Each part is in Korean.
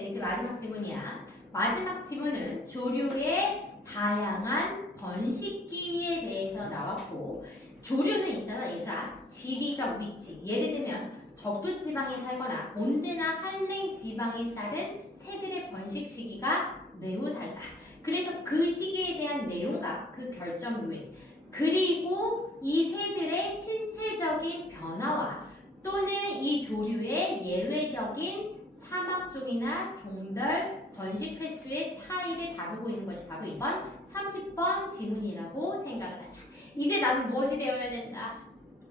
자, 이제 마지막 지문이야. 마지막 지문은 조류의 다양한 번식기에 대해서 나왔고, 조류는 있잖아 얘들아, 지리적 위치, 예를 들면 적도지방에 살거나 온대나 한랭 지방에 따른 새들의 번식 시기가 매우 달라. 그래서 그 시기에 대한 내용과 그 결정 요인, 그리고 이 새들의 신체적인 변화와 또는 이 조류의 예외적인 사막종이나 종별 번식 횟수의 차이를 다루고 있는 것이 바로 이번 30번 지문이라고 생각을 하자. 이제 나는 무엇이 되어야 된다?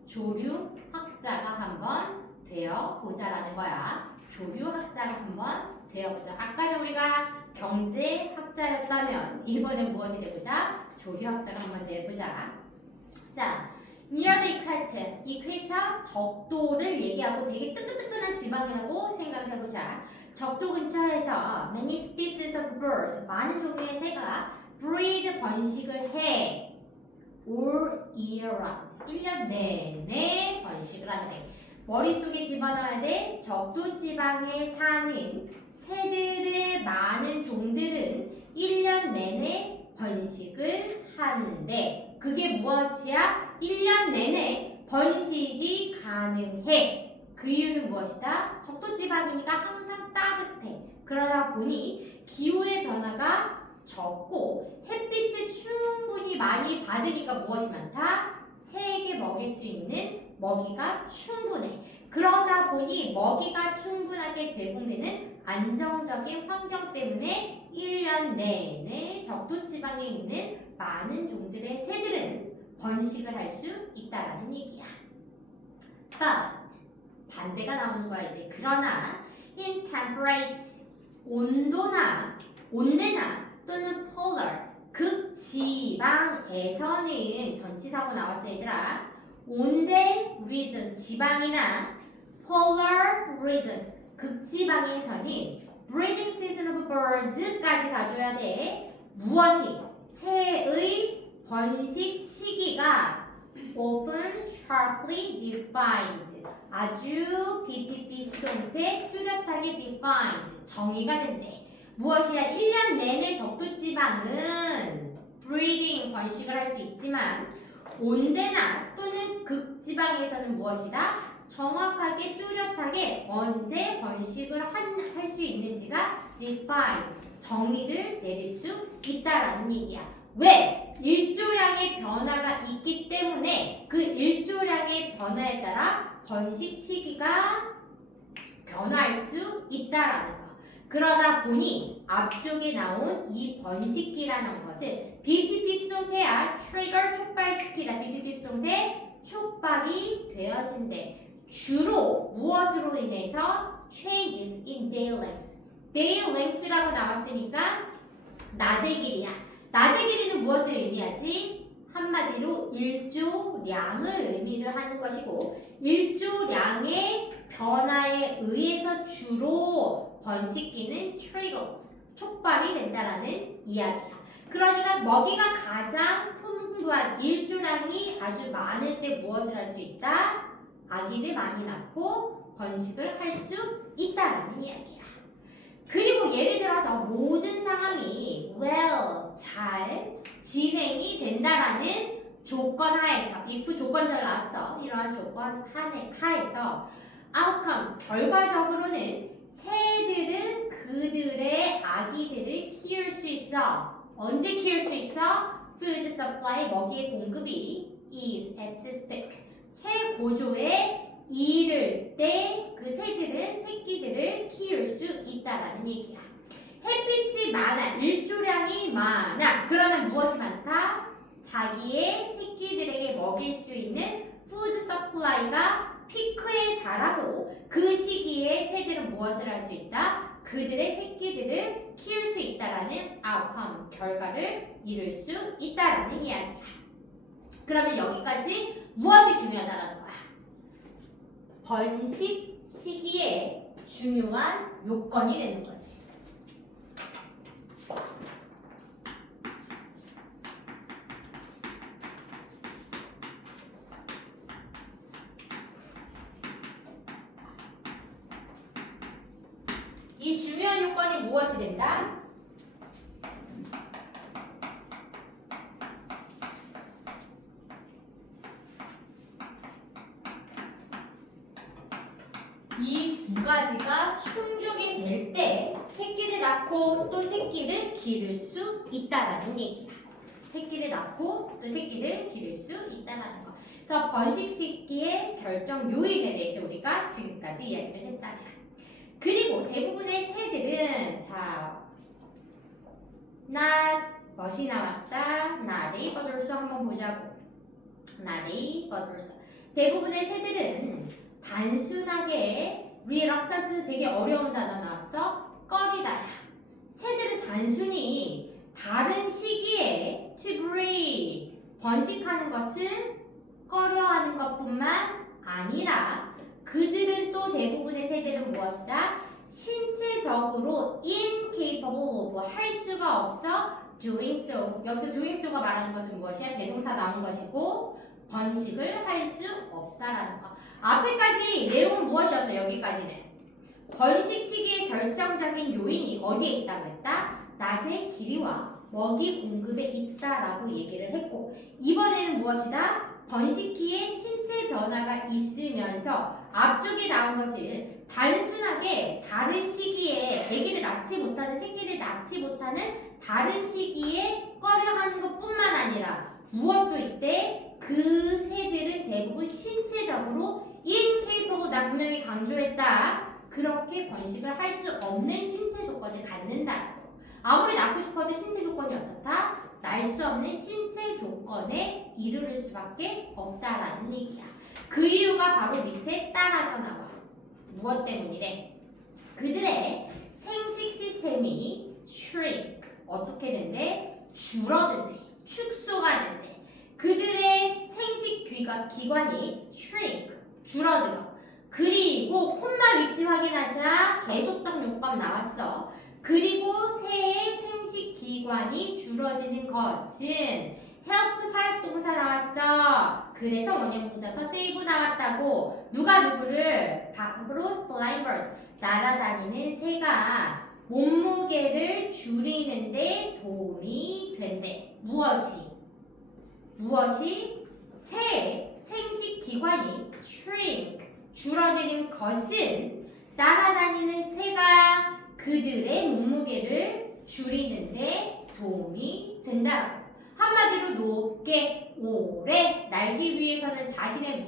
조류학자가 한번 되어보자라는 거야. 조류학자가 한번 되어보자. 아까는 우리가 경제학자였다면 이번엔 무엇이 되보자? 조류학자가 한번 되어보자. 자, near the equator, 이퀘이터 적도를 얘기하고 되게 뜨끈뜨끈한 지방이라고 생각을 해보자. 적도 근처에서 many species of bird, 많은 종류의 새가 breed, 번식을 해. all year round, 1년 내내 번식을 한대. 머릿속에 집어넣어야 돼. 적도 지방에 사는 새들의 많은 종들은 1년 내내 번식을 한대. 그게 무엇이야? 1년 내내 번식이 가능해. 그 이유는 무엇이다? 적도 지방이니까 항상 따뜻해. 그러다 보니 기후의 변화가 적고 햇빛을 충분히 많이 받으니까 무엇이 많다? 새에게 먹일 수 있는 먹이가 충분해. 그러다 보니 먹이가 충분하게 제공되는 안정적인 환경 때문에 1년 내내 적도지방에 있는 많은 종들의 새들은 번식을 할 수 있다라는 얘기야. But 반대가 나오는 거야 이제. 그러나 in temperate, 온대나 또는 polar, 극지방에서는 전치사고 나왔어 얘들아. 온대 regions, 지방이나 polar regions, 극지방에서는 breeding season of birds까지 가져야 돼. 무엇이? 새의 번식 시기가 often sharply defined, 아주 BPP 수동태 뚜렷하게 defined, 정의가 된대. 무엇이야? 1년 내내 적도지방은 breeding, 번식을 할 수 있지만 온대나 또는 극지방에서는 무엇이다? 정확하게 뚜렷하게 언제 번식을 할 수 있는지가 defined, 정의를 내릴 수 있다라는 얘기야. 왜? 일조량의 변화가 있기 때문에 그 일조량의 변화에 따라 번식 시기가 변화할 수 있다라는 거. 그러다 보니 앞쪽에 나온 이 번식기라는 것을 BPP 수동태야. trigger, 촉발시키다. BPP 수동태 촉발이 되어진대. 주로 무엇으로 인해서 changes in day length. day length라고 나왔으니까 낮의 길이야. 낮의 길이는 무엇을 의미하지? 한마디로 일조량을 의미를 하는 것이고, 일조량의 변화에 의해서 주로 번식기는 triggers, 촉발이 된다라는 이야기야. 그러니까 먹이가 가장 풍부한 일조량이 아주 많을 때 무엇을 할 수 있다? 아기를 많이 낳고 번식을 할 수 있다라는 이야기야. 그리고 예를 들어서 모든 상황이 잘 진행이 된다라는 조건 하에서, if 조건절 나왔어. 이러한 조건 하에서 outcomes, 결과적으로는 새들은 그들의 아기들을 키울 수 있어. 언제 키울 수 있어? food supply, 먹이의 공급이 is at its peak, 최고조에 이를 때 그 새끼들을 키울 수 있다라는 얘기야. 햇빛이 많아, 일조량이 많아. 그러면 무엇이 많다? 자기의 새끼들에게 먹일 수 있는 food supply가 피크에 달하고 그 시기에 새들은 무엇을 할 수 있다? 그들의 새끼들을 키울 수 있다라는 outcome, 결과를 이룰 수 있다라는 이야기야. 그러면 여기까지 무엇이 중요하다라는 거야? 번식 시기에 중요한 요건이 되는 거지. 이 중요한 요건이 무엇이 된다? 이 두 가지가 충족이 될 때 새끼를 낳고 또 새끼를 기를 수 있다라는 얘기야. 새끼를 낳고 또 새끼를 기를 수 있다라는 거. 그래서 번식 시기의 결정 요인에 대해서 우리가 지금까지 이야기를 했다면, 그리고 대부분의 새들은 자, 멋이 나왔다. not but also 한번 보자고. not but also. 대부분의 새들은 단순하게 reluctant 되게 어려운 단어 나왔어. 꺼리다야. 새들은 단순히 다른 시기에 to breed 번식하는 것을 꺼려하는 것뿐만 아니라 그들은 또 대부분의 새들은 무엇이다? 신체적으로 incapable 할 수가 없어 doing so. 여기서 doing so가 말하는 것은 무엇이야? 대동사 나온 것이고 번식을 할 수 없다라는 거. 앞에까지 내용은 무엇이었어? 여기까지는 번식 시기의 결정적인 요인이 어디에 있다고 했다? 낮의 길이와 먹이 공급에 있다라고 얘기를 했고, 이번에는 무엇이다? 번식기에 신체 변화가 있으면서 앞쪽에 나온 것을 단순하게 다른 시기에 아기를 낳지 못하는 새끼를 낳지 못하는 다른 시기에 꺼려하는 것뿐만 아니라 무엇도 있대? 그 새들은 대부분 신체적으로 incapable, 나 분명히 강조했다. 그렇게 번식을 할 수 없는 신체 조건을 갖는다라고. 아무리 낳고 싶어도 신체 조건이 어떻다? 날 수 없는 신체 조건에 이르를 수밖에 없다라는 얘기야. 그 이유가 바로 밑에 따라져 나와. 무엇 때문이래? 그들의 생식 시스템이 shrink, 어떻게 된대? 줄어든대. 축소가 된대. 그들의 생식 기관이 shrink, 줄어들어. 그리고 콤마 위치 확인하자. 계속적 요법 나왔어. 그리고 새의 생식 기관이 줄어드는 것은 help 사역동사 나왔어. 그래서 원형 문자서 save 나왔다고. 누가 누구를? 바로 flying birds, 날아다니는 새가 몸무게를 줄이는데 도움이 된대. 무엇이? 새의 생식 기관이 shrink, 줄어드는 것은 날아다니는 새가 그들의 몸무게를 줄이는데 도움이 된다. 한마디로 높게 오래 날기 위해서는 자신의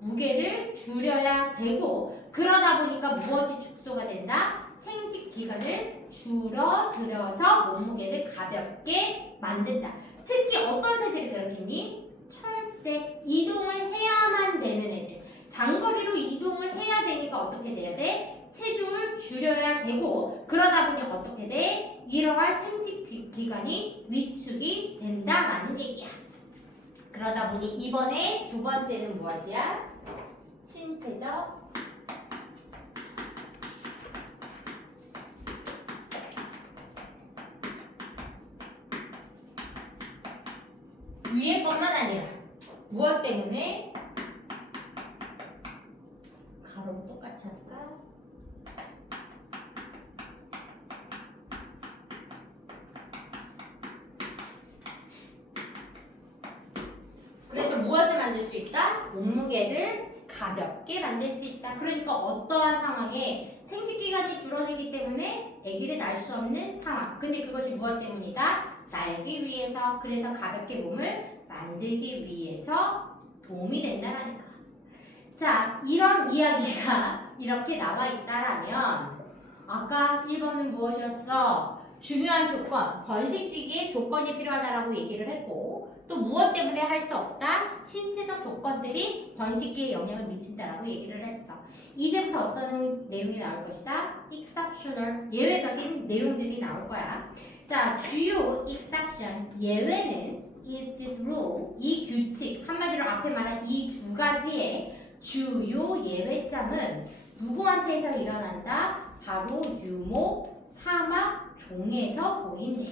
무게를 줄여야 되고, 그러다 보니까 무엇이 축소가 된다? 생식 기간을 줄어들여서 몸무게를 가볍게 만든다. 특히 어떤 새들이 그렇겠니? 철새, 이동을 해야만 되는 애들. 장거리로 이동을 해야 되니까 어떻게 돼야 돼? 체중을 줄여야 되고, 그러다 보니 어떻게 돼? 이러한 생식 기관이 위축이 된다라는 얘기야. 그러다 보니 이번에 두 번째는 무엇이야? 신체적 위의 것만 아니라 무엇 때문에? 가로 똑같이 할까? 그래서 무엇을 만들 수 있다? 몸무게를 가볍게 만들 수 있다. 그러니까 어떠한 상황에 생식기간이 줄어들기 때문에 아기를 낳을 수 없는 상황. 근데 그것이 무엇 때문이다? 날기 위해서. 그래서 가볍게 몸을 만들기 위해서 도움이 된다라는 거. 자, 이런 이야기가 이렇게 나와 있다라면 아까 1번은 무엇이었어? 중요한 조건, 번식 시기에 조건이 필요하다라고 얘기를 했고, 또 무엇 때문에 할 수 없다? 신체적 조건들이 번식기에 영향을 미친다라고 얘기를 했어. 이제부터 어떤 내용이 나올 것이다? exceptional, 예외적인 내용들이 나올 거야. 자, 주요 exception, 예외는 is this rule, 이 규칙, 한마디로 앞에 말한 이 두 가지의 주요 예외점은 누구한테서 일어난다? 바로 유목, 사막, 종에서 보인대.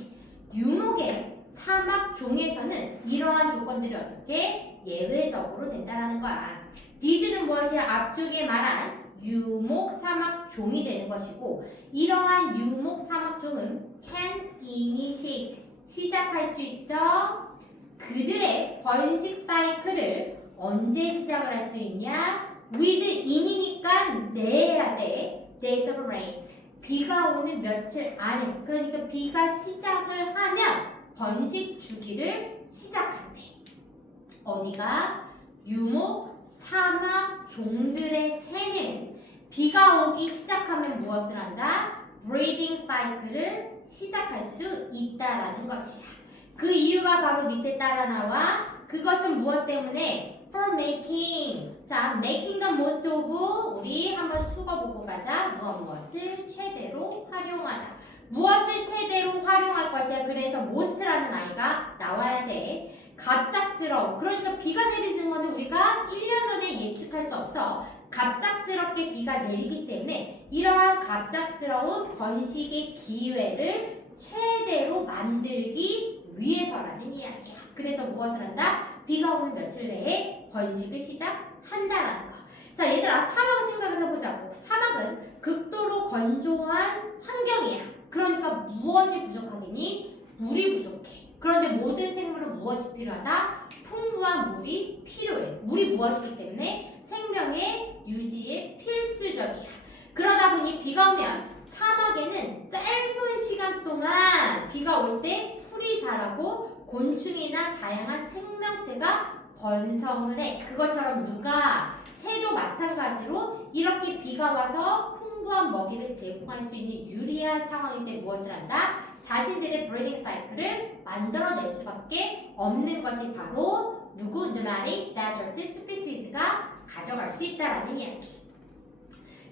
유목의 사막, 종에서는 이러한 조건들이 어떻게 예외적으로 된다는 거야. 디즈는 무엇이야? 앞쪽에 말한 유목 사막종이 되는 것이고 이러한 유목 사막종은 can initiate 시작할 수 있어 그들의 번식 사이클을 언제 시작을 할 수 있냐? with in이니까 내야 돼. days of rain. 비가 오는 며칠 안에. 그러니까 비가 시작을 하면 번식 주기를 시작한대. 어디가? 유목 사막 종들의 새는 비가 오기 시작하면 무엇을 한다? breeding cycle를 시작할 수 있다라는 것이야. 그 이유가 바로 밑에 따라 나와. 그것은 무엇 때문에? For making. 자, making the most of 우리 한번 수거보고 가자. 무엇을 최대로 활용하자. 무엇을 최대로 활용할 것이야. 그래서 most라는 아이가 나와야 돼. 갑작스러운. 그러니까 비가 내리는 거는 우리가 1년 전에 예측할 수 없어. 갑작스럽게 비가 내리기 때문에 이러한 갑작스러운 번식의 기회를 최대로 만들기 위해서라는 이야기야. 그래서 무엇을 한다? 비가 오는 며칠 내에 번식을 시작한다라는 거. 자, 얘들아, 사막을 생각을 해보자고. 사막은 극도로 건조한 환경이야. 그러니까 무엇이 부족하겠니? 물이 부족해. 그런데 모든 생물은 무엇이 필요하다? 풍부한 물이 필요해. 물이 무엇이기 때문에 생명의 유지에 필수적이야. 그러다 보니 비가 오면 사막에는 짧은 시간 동안 비가 올 때 풀이 자라고 곤충이나 다양한 생명체가 번성을 해. 그것처럼 누가 새도 마찬가지로 이렇게 비가 와서 풍부한 먹이를 제공할 수 있는 유리한 상황인데 무엇을 한다? 자신들의 브리딩 사이클을 만들어낼 수밖에 없는 것이 바로 누구? nomadic desert species가 가져갈 수 있다라는 이야기.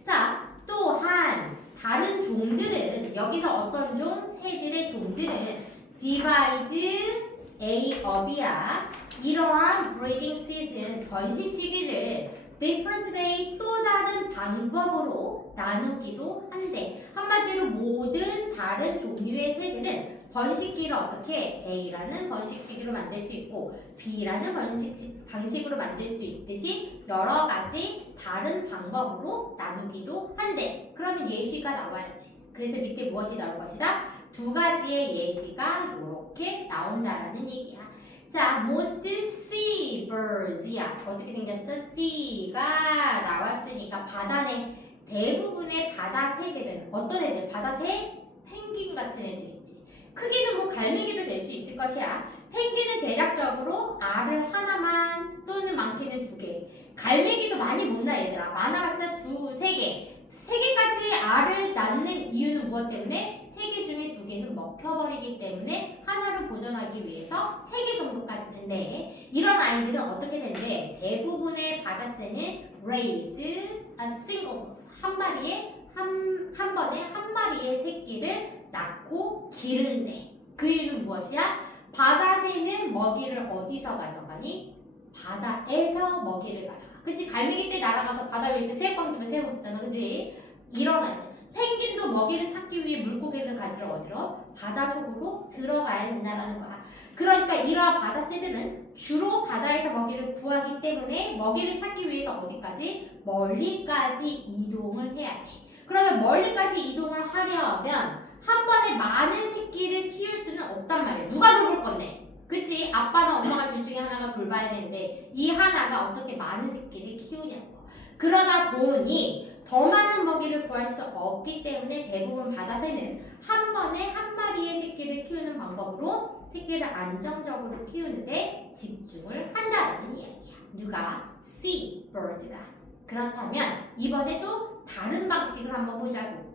자, 또한 다른 종들은 여기서 어떤 종? 새들의 종들은 divide A up이야. 이러한 breeding season 번식 시기를 different way 또 다른 방법으로 나누기도 한대. 한마디로 모든 다른 종류의 새들은 번식기를 어떻게 A라는 번식 시기로 만들 수 있고 B라는 번식 방식으로 만들 수 있듯이 여러 가지 다른 방법으로 나누기도 한대. 그러면 예시가 나와야지. 그래서 밑에 무엇이 나올 것이다? 두 가지의 예시가 이렇게 나온다라는 얘기야. 자, most sea birds야. 어떻게 생겼어? sea가 나왔으니까 바다네. 대부분의 바다 새들은 어떤 애들? 바다 새? 펭귄 같은 애들 있지. 크기는 뭐 갈매기도 될 수 있을 것이야. 펭귄은 대략적으로 알을 하나만 또는 많게는 두 개. 갈매기도 많이 못 낳아 얘들아. 많아봤자 세 개. 세 개까지 알을 낳는 이유는 무엇 때문에? 세 개 중에 두 개는 먹혀버리기 때문에 하나를 보존하기 위해서 세 개 정도까지는데 이런 아이들은 어떻게 된대? 대부분의 바다새는 raise a single 한 번에 한 마리의 새끼를 낳고 기른대. 그 이유는 무엇이야? 바다새는 먹이를 어디서 가져가니? 바다에서 먹이를 가져가. 그치? 갈매기 때 날아가서 바다 위에서 새우깡 주면 새우 먹잖아. 그치? 이런 아이들. 펭귄도 먹이를 찾기 위해 물고기를 가지러 어디로? 바다 속으로 들어가야 된다는 거야. 그러니까 이러한 바다새들은 주로 바다에서 먹이를 구하기 때문에 먹이를 찾기 위해서 어디까지? 멀리까지 이동을 해야 돼. 그러면 멀리까지 이동을 하려면 한 번에 많은 새끼를 키울 수는 없단 말이야. 누가 돌볼 건데? 그치? 아빠나 엄마가 둘 중에 하나가 돌봐야 되는데 이 하나가 어떻게 많은 새끼를 키우냐고. 그러다 보니 더 많은 먹이를 구할 수 없기 때문에 대부분 바다새는 한 번에 한 마리의 새끼를 키우는 방법으로 새끼를 안정적으로 키우는데 집중을 한다는 이야기야. 누가? sea bird가. 그렇다면 이번에 또 다른 방식을 한번 보자고.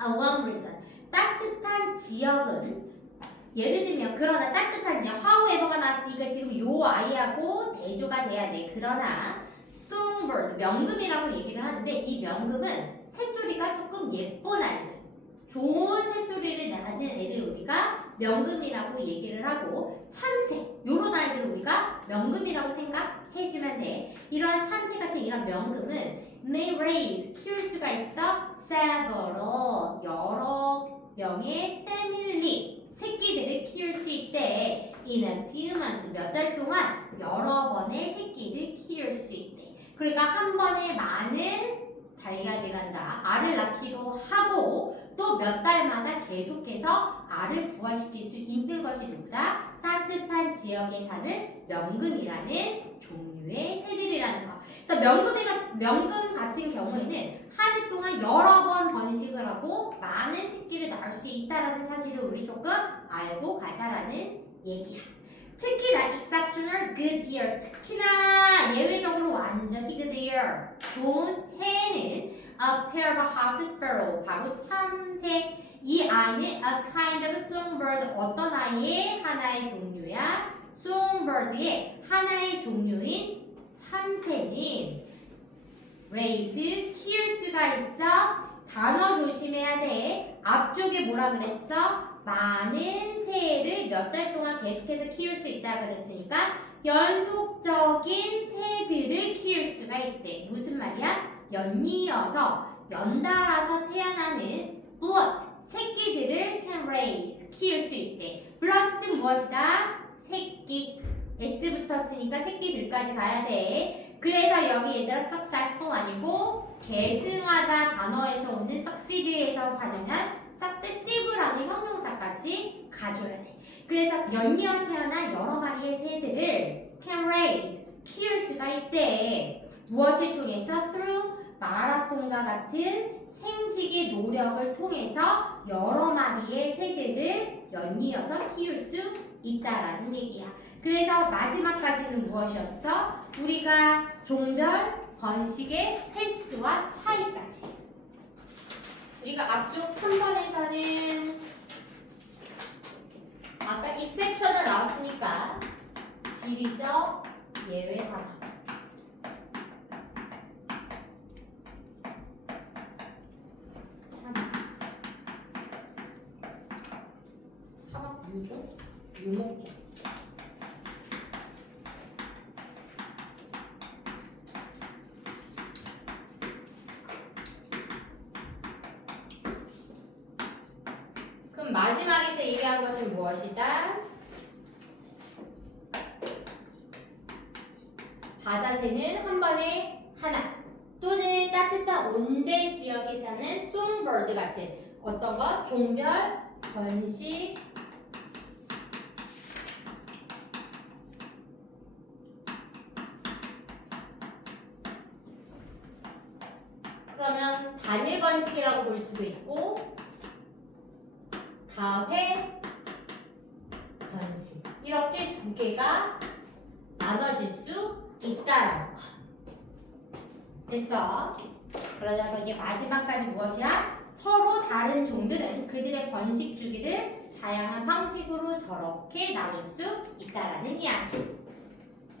one reason. 따뜻한 지역은 예를 들면 그러나 따뜻한 지역 however가 나왔으니까 지금 요 아이하고 대조가 돼야 돼. 그러나 songbird 명금이라고 얘기를 하는데 이 명금은 새소리가 조금 예쁜 아이들 좋은 새소리를 내는 애들 우리가 명금이라고 얘기를 하고 참새 요런 아이들 우리가 명금이라고 생각해주면 돼. 이러한 참새 같은 이런 명금은 may raise 키울 수가 있어 several 여러 명의 family 새끼들을 키울 수 있대. In a few months 몇 달 동안 여러 번의 새끼를 키울 수 있대. 그러니까 한 번에 많은 기다리란다. 알을 낳기도 하고 또 몇 달마다 계속해서 알을 부화시킬 수 있는 것이 누구다? 따뜻한 지역에 사는 명금이라는 종류의 새들이라는 거. 그래서 명금 같은 경우에는 한 해 동안 여러 번 번식을 하고 많은 새끼를 낳을 수 있다라는 사실을 우리 조금 알고 가자라는 얘기야. 특히나 exceptional good year, 특히나 예외적으로 완전히 good year, 좋은 해는 a pair of house sparrow, 바로 참새. 이 아이는 a kind of songbird, 어떤 아이의 하나의 종류야? songbird의 하나의 종류인 참새는 raise, 키울 수가 있어. 단어 조심해야 돼. 앞쪽에 뭐라 그랬어? 많은 새를 몇 달 동안 계속해서 키울 수 있다 그랬으니까 연속적인 새들을 키울 수가 있대. 무슨 말이야? 연이어서 연달아서 태어나는 새끼들을 can raise, 키울 수 있대. 플러스는 무엇이다? 새끼. S 붙었으니까 새끼들까지 가야 돼. 그래서 여기 얘들아 successful 아니고 계승하다 단어에서 오는 succeed에서 반영한 successive라는 형용사까지 가져야 돼. 그래서 연이어 태어난 여러 마리의 새들을 can raise, 키울 수가 있대. 무엇을 통해서? through 마라톤과 같은 생식의 노력을 통해서 여러 마리의 새들을 연이어서 키울 수 있다라는 얘기야. 그래서 마지막까지는 무엇이었어? 우리가 종별 번식의 횟수와 차이까지. 우리가 앞쪽 3번에서는 아까 exceptional 나왔으니까 지리적 예외 상황. 사막 유종, 유목종. 그럼 마지막에서 얘기한 것은 무엇이다? 바다새는 한 번에 하나 또는 따뜻한 온대 지역에 사는 songbird 같은 어떤 것? 종별 번식 그러면 단일 번식이라고 볼 수도 있고 다회 번식 이렇게 두 개가 나눠질 수 있다라는 거. 됐어? 그러자서 이게 마지막까지 무엇이야? 서로 다른 종들은 그들의 번식 주기를 다양한 방식으로 저렇게 나눌 수 있다라는 이야기.